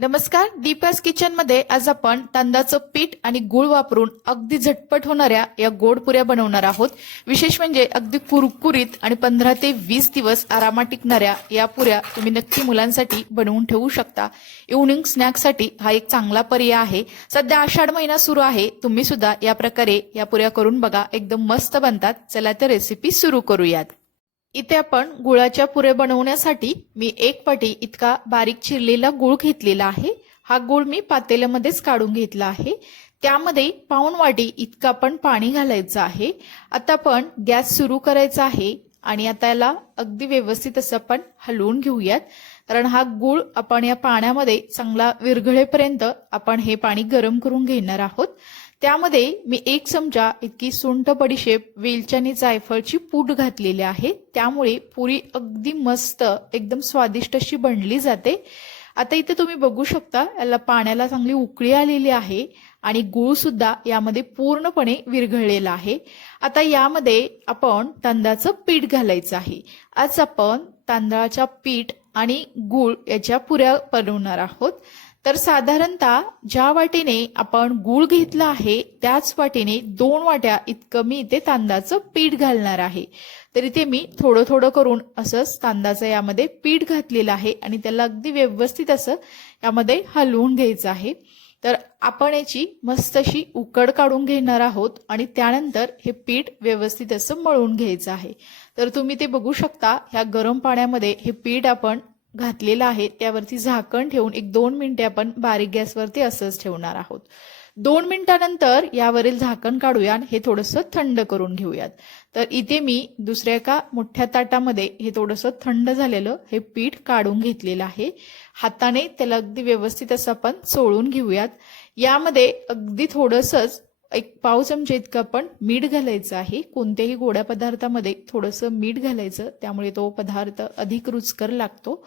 नमस्कार दीपास किचनमध्ये आज आपण तांदळाचं पीठ आणि गुळ वापरून अगदी झटपट होणाऱ्या या गोड पुऱ्या बनवणार आहोत. विशेष म्हणजे अगदी कुरकुरीत आणि पंधरा ते वीस दिवस आरामात टिकणाऱ्या या पुऱ्या तुम्ही नक्की मुलांसाठी बनवून ठेवू शकता. इव्हनिंग स्नॅक्ससाठी हा एक चांगला पर्याय आहे. सध्या आषाढ महिना सुरू आहे. तुम्ही सुद्धा या प्रकारे या पुऱ्या करून बघा. एकदम मस्त बनतात. चला तर रेसिपी सुरू करूयात. इथे आपण गुळाच्या पुरे बनवण्यासाठी मी एक वाटी इतका बारीक चिरलेला गुळ घेतलेला आहे. हा गुळ मी पातेल्यामध्येच काढून घेतला आहे. त्यामध्ये पाऊण वाटी इतकं आपण पाणी घालायचं आहे. आता आपण गॅस सुरू करायचा आहे आणि आता याला अगदी व्यवस्थित असं आपण हलवून घेऊयात. कारण हा गुळ आपण या पाण्यामध्ये चांगला विरघळेपर्यंत आपण हे पाणी गरम करून घेणार आहोत. त्यामध्ये मी एक चमचा इतकी सुंठ बडीशेप वेलची आणि जायफळची पूड घातलेली आहे. त्यामुळे पुरी अगदी मस्त एकदम स्वादिष्ट अशी बनली जाते. आता इथे तुम्ही बघू शकता याला पाण्याला चांगली उकळी आलेली आहे आणि गुळ सुद्धा यामध्ये पूर्णपणे विरघळलेला आहे. आता यामध्ये आपण तांदळाचं पीठ घालायचं आहे. आज आपण तांदळाच्या पीठ आणि गुळ याच्या पुऱ्या बनवणार आहोत. तर साधारणतः ज्या वाटीने आपण गूळ घेतला आहे त्याच वाटीने दोन वाट्या इतकं मी इथे तांदाचं पीठ घालणार आहे. तर इथे मी थोडं थोडं करून असंच तांदाचं यामध्ये पीठ घातलेलं आहे आणि त्याला अगदी व्यवस्थित असं यामध्ये हलवून घ्यायचं आहे. तर आपण याची मस्त अशी उकड काढून घेणार आहोत आणि त्यानंतर हे पीठ व्यवस्थित असं मळून घ्यायचं आहे. तर तुम्ही ते बघू शकता ह्या गरम पाण्यामध्ये हे पीठ आपण घातलेलं आहे त्यावरती झाकण ठेवून एक दोन मिनिटे आपण बारीक गॅसवरती असंच ठेवणार आहोत. दोन मिनिटानंतर यावरील झाकण काढूया आणि हे थोडंसं थंड करून घेऊयात. तर इथे मी दुसऱ्या एका मोठ्या ताटामध्ये हे थोडंसं थंड झालेलं हे पीठ काढून घेतलेलं आहे. हाताने त्याला अगदी व्यवस्थित असं आपण चोळून घेऊयात. यामध्ये अगदी थोडंसंच एक पाव चमचे इतकं आपण मीठ घालायचं आहे. कोणत्याही गोड्या पदार्थामध्ये थोडंसं मीठ घालायचं त्यामुळे तो पदार्थ अधिक रुचकर लागतो.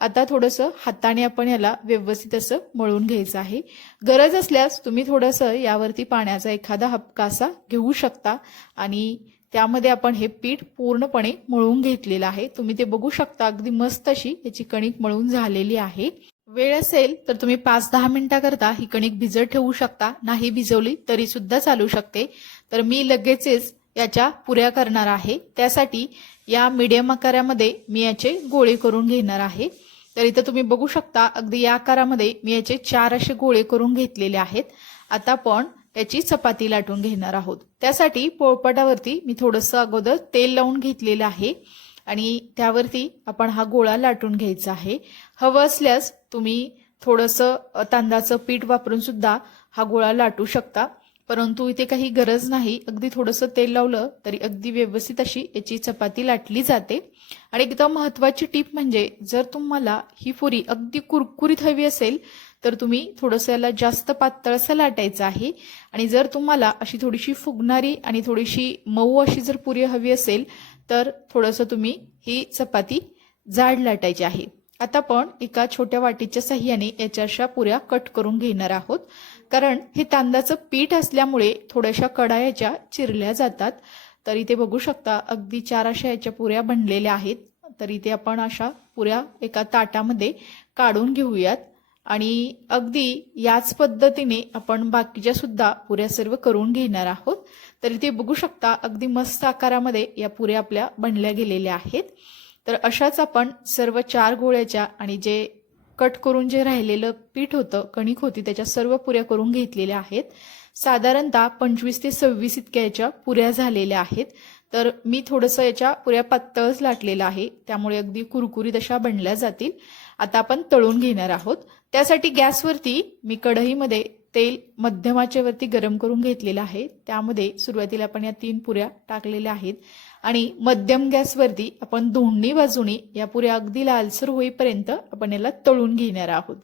आता थोडंसं हाताने आपण याला व्यवस्थित असं मळून घ्यायचं आहे. गरज असल्यास तुम्ही थोडंसं यावरती पाण्याचा एखादा हपकासा घेऊ शकता आणि त्यामध्ये आपण हे पीठ पूर्णपणे मळून घेतलेलं आहे. तुम्ही ते बघू शकता अगदी मस्त अशी याची कणिक मळून झालेली आहे. वेळ असेल तर तुम्ही पाच दहा मिनिटाकरता ही कणिक भिजत ठेवू शकता. नाही भिजवली तरी सुद्धा चालू शकते. तर मी लगेचच याच्या पुऱ्या करणार आहे. त्यासाठी या मीडियम आकारामध्ये मी याचे गोळे करून घेणार आहे. तर इथं तुम्ही बघू शकता अगदी या आकारामध्ये मी याचे चार असे गोळे करून घेतलेले आहेत. आता आपण त्याची चपाती लाटून घेणार आहोत. त्यासाठी पोळपाटावरती मी थोडंसं अगोदर तेल लावून घेतलेलं आहे. आणि त्यावरती आपण हा गोळा लाटून घ्यायचा आहे. हवं असल्यास तुम्ही थोडंसं तांदळाचं पीठ वापरून सुद्धा हा गोळा लाटू शकता. परंतु इथे काही गरज नाही. अगदी थोडंसं तेल लावलं तरी अगदी व्यवस्थित अशी याची चपाती लाटली जाते. आणि एकदम महत्वाची टीप म्हणजे जर तुम्हाला ही पुरी अगदी कुरकुरीत हवी असेल तर तुम्ही थोडंसं याला जास्त पातळसं लाटायचं आहे. आणि जर तुम्हाला अशी थोडीशी फुगणारी आणि थोडीशी मऊ अशी जर पुरी हवी असेल तर थोडंसं तुम्ही ही चपाती जाड लाटायची आहे. आता आपण एका छोट्या वाटीच्या साह्याने याच्या अशा पुऱ्या कट करून घेणार आहोत. कारण हे तांदळाचं पीठ असल्यामुळे थोड्याशा कडा याच्या चिरल्या जातात. तर इथे बघू शकता अगदी चार अशा याच्या पुऱ्या बनलेल्या आहेत. तर इथे आपण अशा पुऱ्या एका ताटामध्ये काढून घेऊयात. आणि अगदी याच पद्धतीने आपण बाकीच्या सुद्धा पुऱ्या सर्व करून घेणार आहोत. तर इथे बघू शकता अगदी मस्त आकारामध्ये या पुऱ्या आपल्या बनल्या गेलेल्या आहेत. तर अशाच आपण सर्व चार गोळ्याच्या आणि जे कट करून जे राहिलेलं पीठ होतं कणिक होती त्याच्या सर्व पुऱ्या करून घेतलेल्या आहेत. साधारणतः पंचवीस ते सव्वीस इतक्या याच्या पुऱ्या झालेल्या आहेत. तर मी थोडंसं याच्या पुऱ्या पातळच लाटलेलं आहे त्यामुळे अगदी कुरकुरीत अशा बनल्या जातील. आता आपण तळून घेणार आहोत. त्यासाठी गॅसवरती मी कढईमध्ये तेल मध्यमाच्यावरती गरम करून घेतलेलं आहे. त्यामध्ये सुरुवातीला आपण या तीन पुऱ्या टाकलेल्या आहेत. आणि मध्यम गॅसवरती आपण दोन्ही बाजूनी या पुऱ्या अगदी लालसर होईपर्यंत आपण याला तळून घेणार आहोत.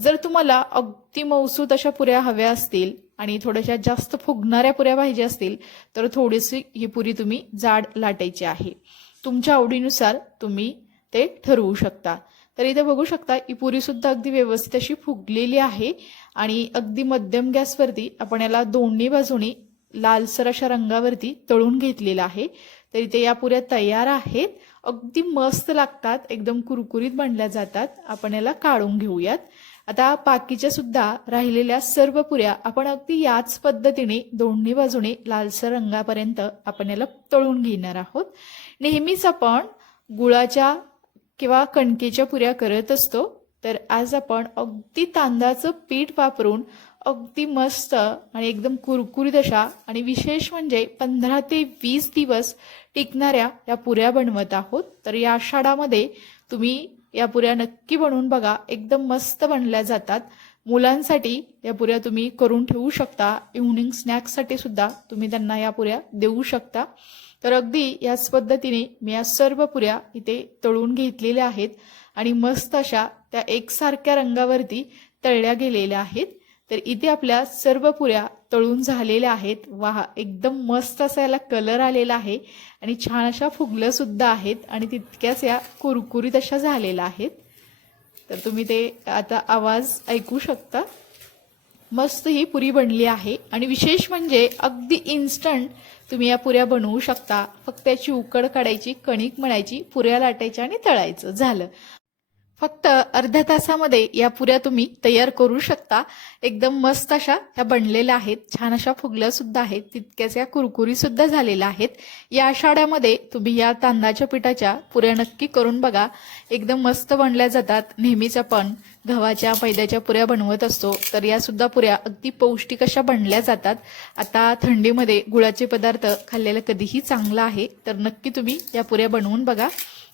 जर तुम्हाला अगदी मौसूत अशा पुऱ्या हव्या असतील आणि थोड्याशा जास्त फुगणाऱ्या पुऱ्या पाहिजे असतील तर थोडीशी ही पुरी तुम्ही जाड लाटायची आहे. तुमच्या आवडीनुसार तुम्ही ते ठरवू शकता. तर इथे बघू शकता ही पुरीसुद्धा अगदी व्यवस्थित अशी फुगलेली आहे. आणि अगदी मध्यम गॅसवरती आपण याला दोन्ही बाजूनी लालसर अशा रंगावरती तळून घेतलेला आहे. तर इथे या पुऱ्या तयार आहेत. अगदी मस्त लागतात एकदम कुरकुरीत बनल्या जातात. आपण याला काढून घेऊयात. आता बाकीच्या सुद्धा राहिलेल्या सर्व पुऱ्या आपण अगदी याच पद्धतीने दोन्ही बाजूने लालसर रंगापर्यंत आपण याला तळून घेणार आहोत. नेहमीच आपण गुळाच्या किंवा कणकेच्या पुऱ्या करत असतो तर आज आपण अगदी तांदळाचं पीठ वापरून अगदी मस्त आणि एकदम कुरकुरीत अशा आणि विशेष म्हणजे पंधरा ते वीस दिवस टिकणाऱ्या या पुऱ्या बनवत आहोत. तर या आषाढामध्ये तुम्ही या पुऱ्या नक्की बनवून बघा. एकदम मस्त बनल्या जातात. मुलांसाठी या पुऱ्या तुम्ही करून ठेवू शकता. इव्हनिंग स्नॅक्ससाठी सुद्धा तुम्ही त्यांना या पुऱ्या देऊ शकता. तर अगदी याच पद्धतीने मी या सर्व पुऱ्या इथे तळून घेतलेल्या आहेत आणि मस्त अशा त्या एकसारख्या रंगावरती तळल्या गेलेल्या आहेत. तर इथे आपल्या सर्व पुऱ्या तळून झालेल्या आहेत. वा एकदम मस्त असा याला कलर आलेला आहे आणि छान अशा फुगलंसुद्धा सुद्धा आहेत आणि तितक्याच या कुरकुरीत अशा झालेल्या आहेत. तर तुम्ही ते आता आवाज ऐकू शकता. मस्त ही पुरी बनली आहे. आणि विशेष म्हणजे अगदी इन्स्टंट तुम्ही या पुऱ्या बनवू शकता. फक्त याची उकड काढायची कणिक मळायची पुऱ्या लाटायच्या आणि तळायचं. झालं. फक्त अर्ध्या तासामध्ये या पुऱ्या तुम्ही तयार करू शकता. एकदम मस्त अशा ह्या बनलेल्या आहेत. छान अशा फुगल्या सुद्धा आहेत. तितक्याच या कुरकुरी सुद्धा झालेल्या आहेत. या आषाढ्यामध्ये तुम्ही या तांदळाच्या पिठाच्या पुऱ्या नक्की करून बघा. एकदम मस्त बनल्या जातात. नेहमीच आपण गव्हाच्या मैद्याच्या पुऱ्या बनवत असतो. तर या सुद्धा पुऱ्या अगदी पौष्टिक अशा बनल्या जातात. आता थंडीमध्ये गुळाचे पदार्थ खाल्लेलं कधीही चांगलं आहे. तर नक्की तुम्ही या पुऱ्या बनवून बघा.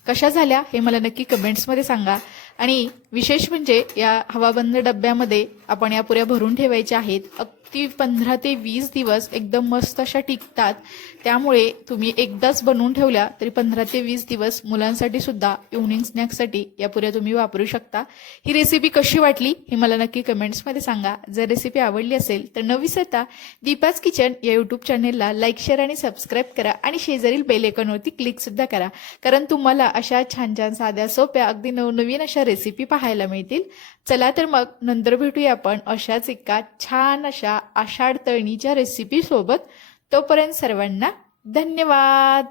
कशा झाल्या हे मला नक्की कमेंट्समध्ये सांगा. आणि विशेष म्हणजे या हवाबंद डब्यामध्ये आपण या पुऱ्या भरून ठेवायच्या आहेत. ती पंधरा ते वीस दिवस एकदम मस्त अशा टिकतात. त्यामुळे तुम्ही एकदाच बनवून ठेवल्या तरी पंधरा ते वीस दिवस मुलांसाठी सुद्धा इव्हनिंग स्नॅक्ससाठी या पुऱ्या तुम्ही वापरू शकता. ही रेसिपी कशी वाटली हे मला नक्की कमेंट्समध्ये सांगा. जर रेसिपी आवडली असेल तर न विसरता दीपाज किचन या यूट्यूब चॅनेलला लाईक शेअर आणि सबस्क्राईब करा आणि शेजारील बेल आयकॉनवरती क्लिक सुद्धा करा. कारण तुम्हाला अशा छान छान साध्या सोप्या अगदी नवनवीन अशा रेसिपी पाहायला मिळतील. चला तर मग नंतर भेटूया आपण अशाच एका छान अशा आषाढ तळणीच्या रेसिपी सोबत. तोपर्यंत सर्वांना धन्यवाद.